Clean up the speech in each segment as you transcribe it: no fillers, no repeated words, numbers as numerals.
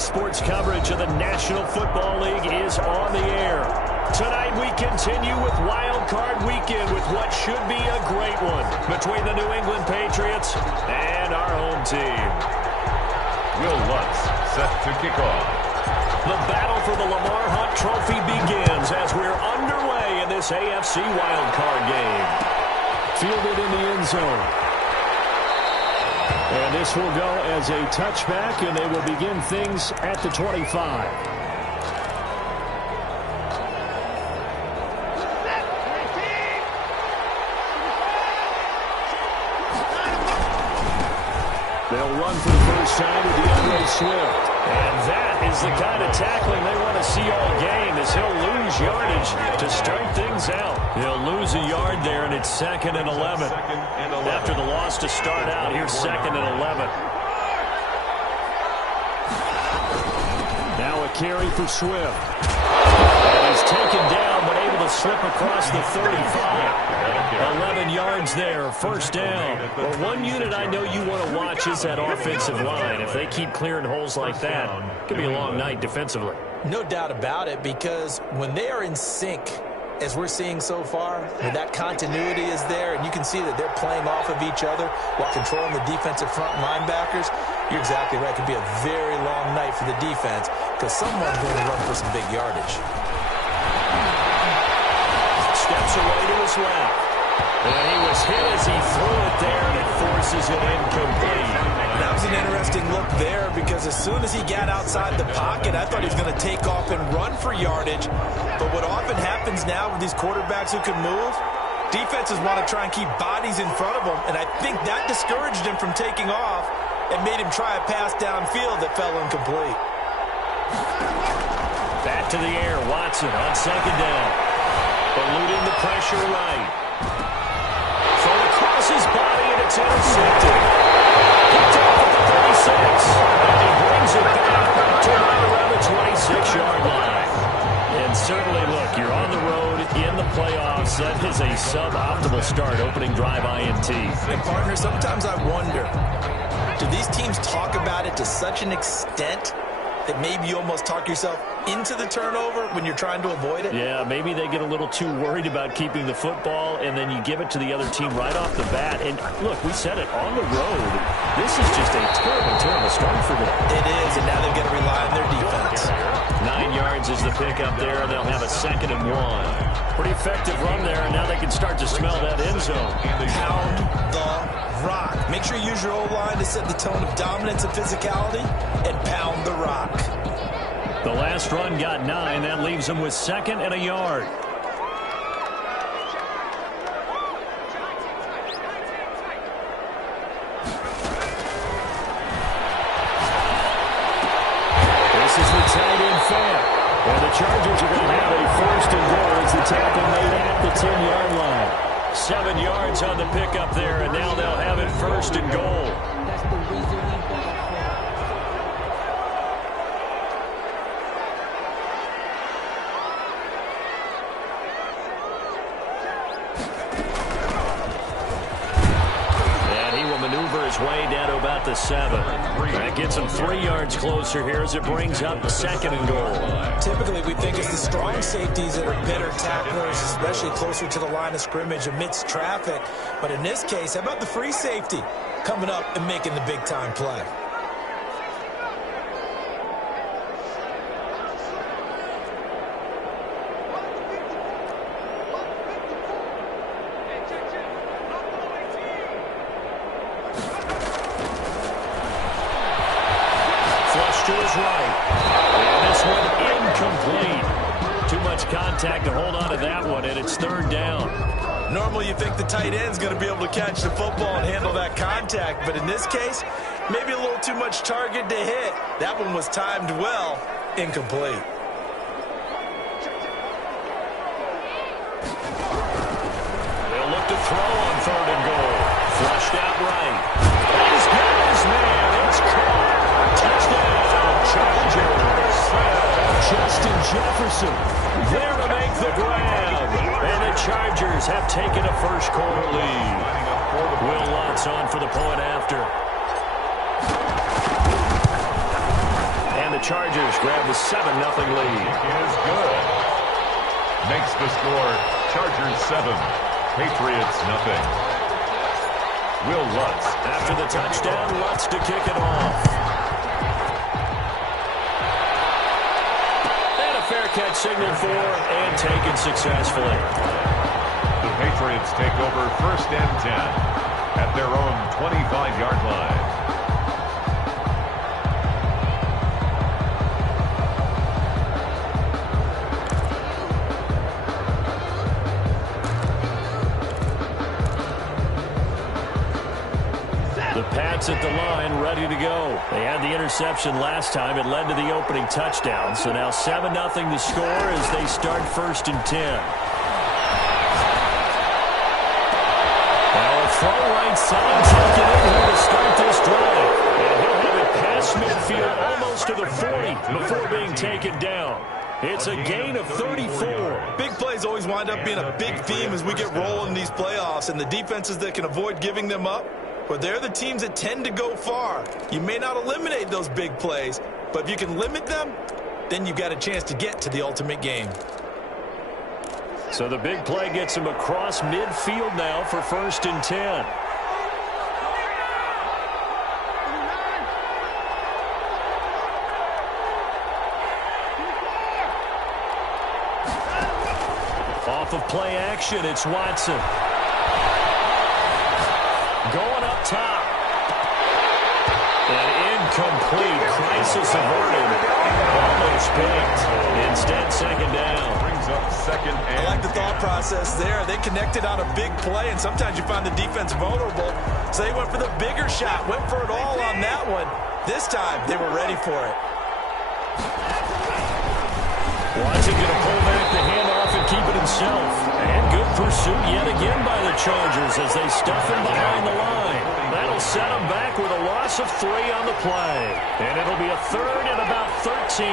Sports coverage of the National Football League is on the air. Tonight we continue with Wildcard Weekend with what should be a great one between the New England Patriots and our home team. Will Lutz set to kick off. The battle for the Lamar Hunt Trophy begins as we're underway in this AFC Wildcard game. Fielded in the end zone. And this will go as a touchback, and they will begin things at the 25. They'll run for the first time with DeAndre Swift. And that is the kind of tackling they want to see all game, as he'll lose yardage to start things out. He'll lose a yard there, and it's 2nd and 11. After the loss to start out, here's 2nd and 11. Now a carry for Swift. And he's taken down, but able to slip across the 35. 11 yards there, first down. But one unit I know you want to watch is that offensive line. If they keep clearing holes like that, it could be a long night defensively. No doubt about it, because when they are in sync, as we're seeing so far, when that continuity is there, and you can see that they're playing off of each other while controlling the defensive front linebackers, you're exactly right. It could be a very long night for the defense because someone's going to run for some big yardage. Steps away to his left. And he was hit as he threw it there, and it forces it incomplete. That was an interesting look there, because as soon as he got outside the pocket, I thought he was going to take off and run for yardage. But what often happens now with these quarterbacks who can move, defenses want to try and keep bodies in front of them, and I think that discouraged him from taking off and made him try a pass downfield that fell incomplete. Back to the air, Watson on 2nd down. Eluding the pressure right. Thrown across his body, and it's intercepted. Picked off at the 36. And he brings it back to right around the 26-yard line. And certainly, look, you're on the road in the playoffs. That is a suboptimal start, opening drive INT. And, partner, sometimes I wonder, do these teams talk about it to such an extent that maybe you almost talk yourself into the turnover when you're trying to avoid it? Yeah, maybe they get a little too worried about keeping the football, and then you give it to the other team right off the bat. And look, we said it, on the road, this is just a terrible, terrible start for them. It is, and now they've got to rely on their defense. 9 yards is the pickup there, and they'll have a 2nd and 1. Pretty effective run there, and now they can start to smell that end zone. Pound the rock. Make sure you use your O-line to set the tone of dominance and physicality, and pound the rock. The last run got 9. That leaves them with 2nd and a yard. This is the tight end fat. And the Chargers are going to have a 1st and goal as the tackle made at the 10-yard line. 7 yards on the pickup there, and now they'll have it 1st and goal. That's the reason we got maneuver his way down to about the 7. That gets him 3 yards closer here as it brings up 2nd and goal. Typically, we think it's the strong safeties that are better tacklers, especially closer to the line of scrimmage amidst traffic. But in this case, how about the free safety coming up and making the big-time play? To his right. And this one incomplete. Too much contact to hold on to that one, and it's 3rd down. Normally you think the tight end's going to be able to catch the football and handle that contact, but in this case, maybe a little too much target to hit. That one was timed well, incomplete. They'll look to throw on 3rd and goal. Flushed out right. He's got his man. It's caught. Touchdown. Chargers. Justin Jefferson there to make the grab. And the Chargers have taken a first-quarter lead. Will Lutz on for the point after. And the Chargers grab the 7-0 lead. Is good. Makes the score Chargers 7, Patriots nothing. Will Lutz. After the touchdown, Lutz to kick it off. And a fair catch signaled for and taken successfully. The Patriots take over 1st and 10 at their own 25-yard line. At the line, ready to go. They had the interception last time. It led to the opening touchdown. So now 7-0 the score as they start 1st and 10. Now a throw right side. Taken in here to start this drive. And he'll have it past midfield almost to the 40 before being taken down. It's a gain of 34. Big plays always wind up being a big theme as we get rolling in these playoffs. And the defenses that can avoid giving them up, but they're the teams that tend to go far. You may not eliminate those big plays, but if you can limit them, then you've got a chance to get to the ultimate game. So the big play gets him across midfield now for 1st and 10. Off of play action, it's Watson. Going up top. And incomplete. Crisis averted. Almost picked. Instead, 2nd down. Brings up 2nd and I like the thought process there. They connected on a big play, and sometimes you find the defense vulnerable. So they went for the bigger shot, went for it all on that one. This time, they were ready for it. Watson going to pull back the handoff and keep it himself. And good pursuit yet again by the Chargers as they stuff him behind the line. That'll set him back with a loss of 3 on the play. And it'll be a 3rd and about 13.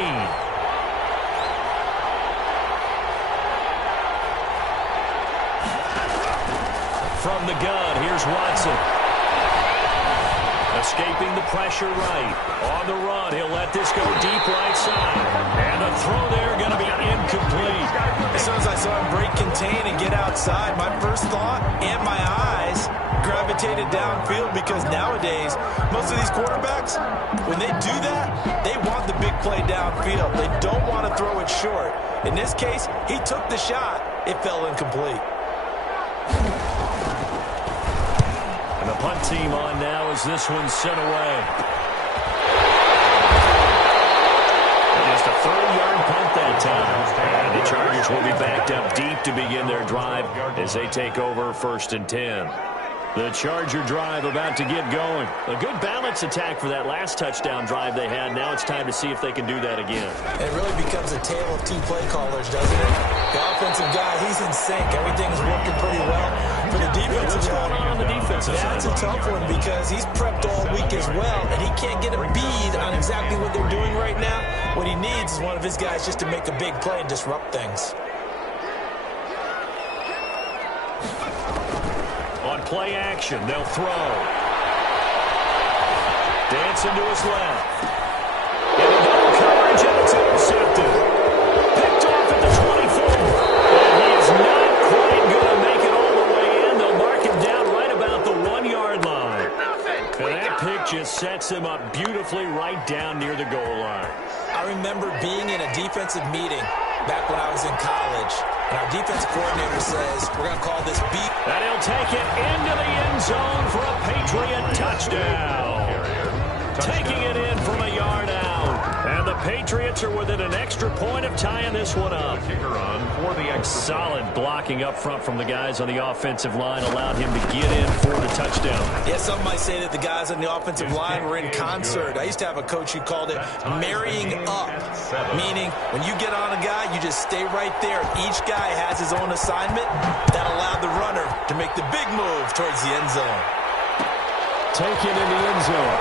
From the gun, here's Watson. Escaping the pressure right. On the run, he'll let this go deep right side. And a throw there going to be incomplete. As soon as I saw him break contain and get outside, my first thought and my eyes gravitated downfield because nowadays, most of these quarterbacks, when they do that, they want the big play downfield. They don't want to throw it short. In this case, he took the shot. It fell incomplete. And the punt team on now as this one's sent away. Just a 30-yard punt that time. And the Chargers will be backed up deep to begin their drive as they take over 1st and 10. The Charger drive about to get going. A good balance attack for that last touchdown drive they had. Now it's time to see if they can do that again. It really becomes a tale of 2 play callers, doesn't it? The offensive guy, he's in sync. Everything's working pretty well. For the defensive What's going on the defensive side? That's a tough one because he's prepped all week as well, and he can't get a bead on exactly what they're doing right now. What he needs is one of his guys just to make a big play and disrupt things. On play action, they'll throw. Dancing to his left. And a double coverage, and it's intercepted. Picked off at the 24. And he is not quite going to make it all the way in. They'll mark him down right about the 1-yard line. And that pick just sets him up beautifully right down near the goal line. I remember being in a defensive meeting back when I was in college, and our defensive coordinator says, we're going to call this beat. And he'll take it into the end zone for a Patriot touchdown. Taking it in from a yard out. And the Patriots are within an extra point of tying this one up. kicker on for the extra. Solid blocking up front from the guys on the offensive line allowed him to get in for the touchdown. Yeah, some might say that the guys on the offensive line were in concert. I used to have a coach who called it marrying up, meaning when you get on a guy, you just stay right there. Each guy has his own assignment. That allowed the runner to make the big move towards the end zone. Taken in the end zone.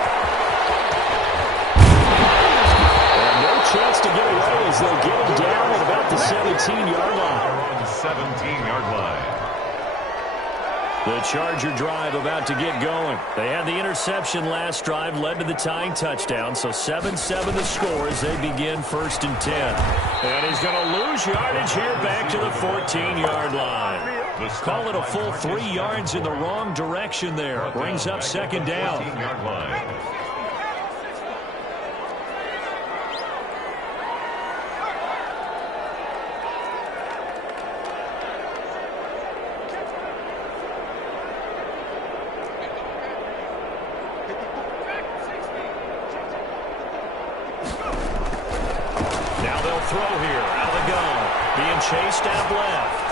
And no chance to get away as they'll get him down at about the 17-yard line. On the 17-yard line. The Charger drive about to get going. They had the interception last drive, led to the tying touchdown, so 7-7 the score as they begin 1st and 10. And he's going to lose yardage here back to the 14-yard line. Call it a full 3 yards in the wrong direction there. Brings up 2nd down. Throw here out of the gun. Being chased out left.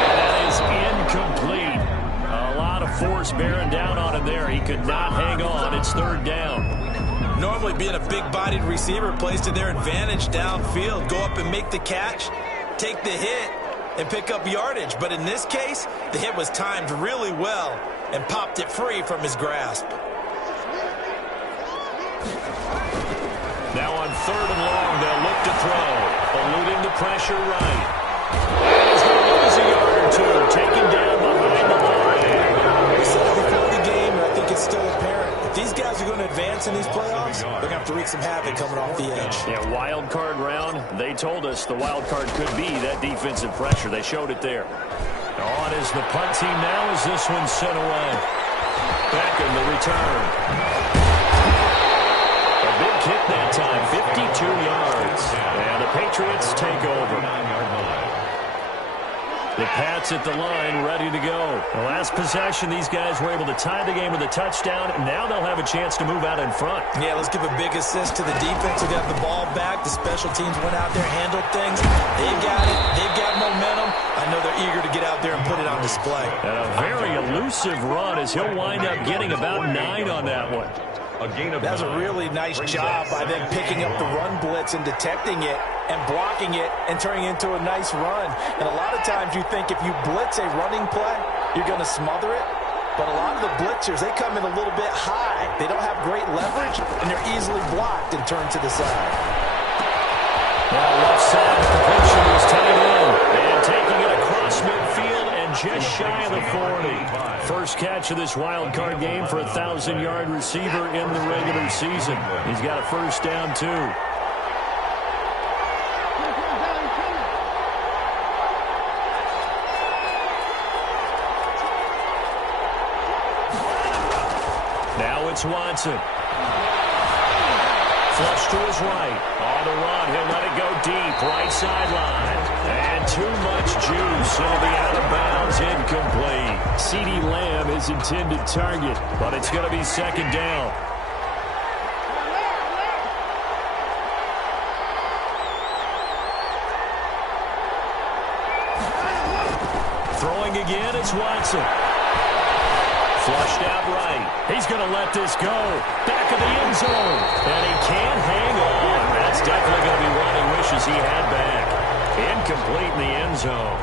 And that is incomplete. A lot of force bearing down on him there. He could not hang on. It's 3rd down. Normally being a big-bodied receiver plays to their advantage downfield. Go up and make the catch, take the hit, and pick up yardage. But in this case, the hit was timed really well and popped it free from his grasp. Now on 3rd and long, they'll look to throw. Eluding the pressure right. And he's going to lose a yard or two. Taken down behind the line. We said it before the game, and I think it's still apparent. If these guys are going to advance in these playoffs, they're going to have to wreak some havoc coming off the edge. Yeah, wild card round. They told us the wild card could be that defensive pressure. They showed it there. On is the punt team now as this one's sent away. Back in the return. Big kick that time, 52 yards. And the Patriots take over. The Pats at the line, ready to go. The last possession, these guys were able to tie the game with a touchdown. Now they'll have a chance to move out in front. Yeah, let's give a big assist to the defense who got the ball back. The special teams went out there, handled things. They've got it. They've got momentum. I know they're eager to get out there and put it on display. And a very elusive run as he'll wind up getting about 9 on that one. That was a really nice job by them picking up the run blitz and detecting it and blocking it and turning it into a nice run. And a lot of times you think if you blitz a running play, you're going to smother it. But a lot of the blitzers, they come in a little bit high. They don't have great leverage, and they're easily blocked and turned to the side. Now left side, completion was tied in. And taking it across midfield and just shy of the 40. First catch of this wild card game for a 1,000-yard receiver in the regular season. He's got a 1st down, too. Now it's Watson. Flush to his right. On the run, he'll let it go deep. Right sideline. And too much juice. It'll be out of bounds. Incomplete. CeeDee Lamb is intended target, but it's going to be 2nd down. Throwing again, it's Watson. Flushed out right. He's going to let this go. Back of the end zone. And he can't hang on. That's definitely going to be one he wishes he had back. Incomplete in the end zone.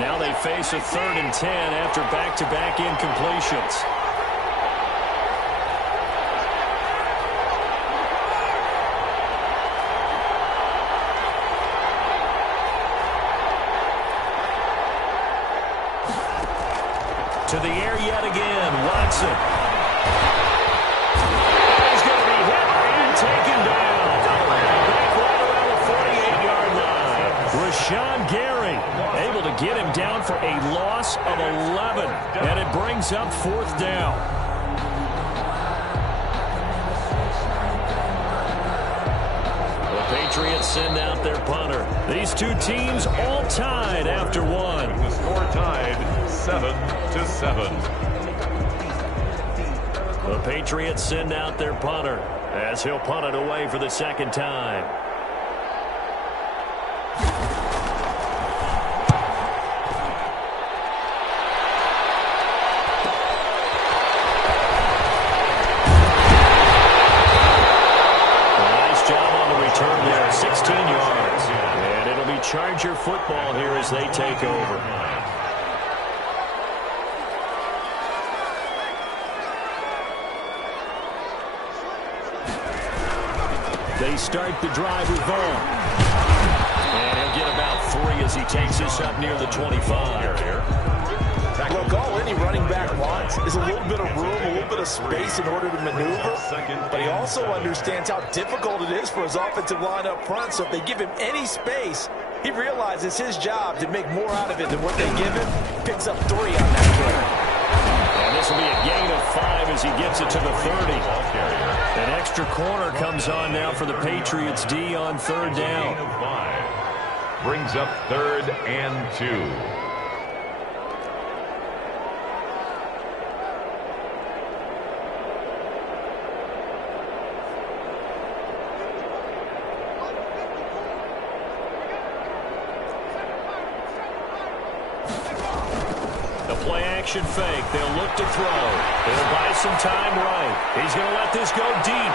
Now they face a 3rd and 10 after back-to-back incompletions. To the air yet again, Watson. He's going to be hit and taken down. Back right around the 48-yard line. Rashawn Gary able to get him down for a loss of 11. And it brings up 4th down. The Patriots send out their punter. These two teams all tied after one. The score tied 7-7. The Patriots send out their punter as he'll punt it away for the 2nd time. Nice job on the return there, 16 yards. And it'll be Charger football here as they take over. They start the drive with Vaughn. And he'll get about 3 as he takes this up near the 25. Look, all any running back wants is a little bit of room, a little bit of space in order to maneuver. But he also understands how difficult it is for his offensive line up front. So if they give him any space, he realizes his job to make more out of it than what they give him. Picks up 3 on that carry. And this will be a gain of 5 as he gets it to the 30. An extra corner comes on now for the Patriots D on 3rd down. Brings up 3rd and 2. Fake. They'll look to throw. They'll buy some time right. He's going to let this go deep.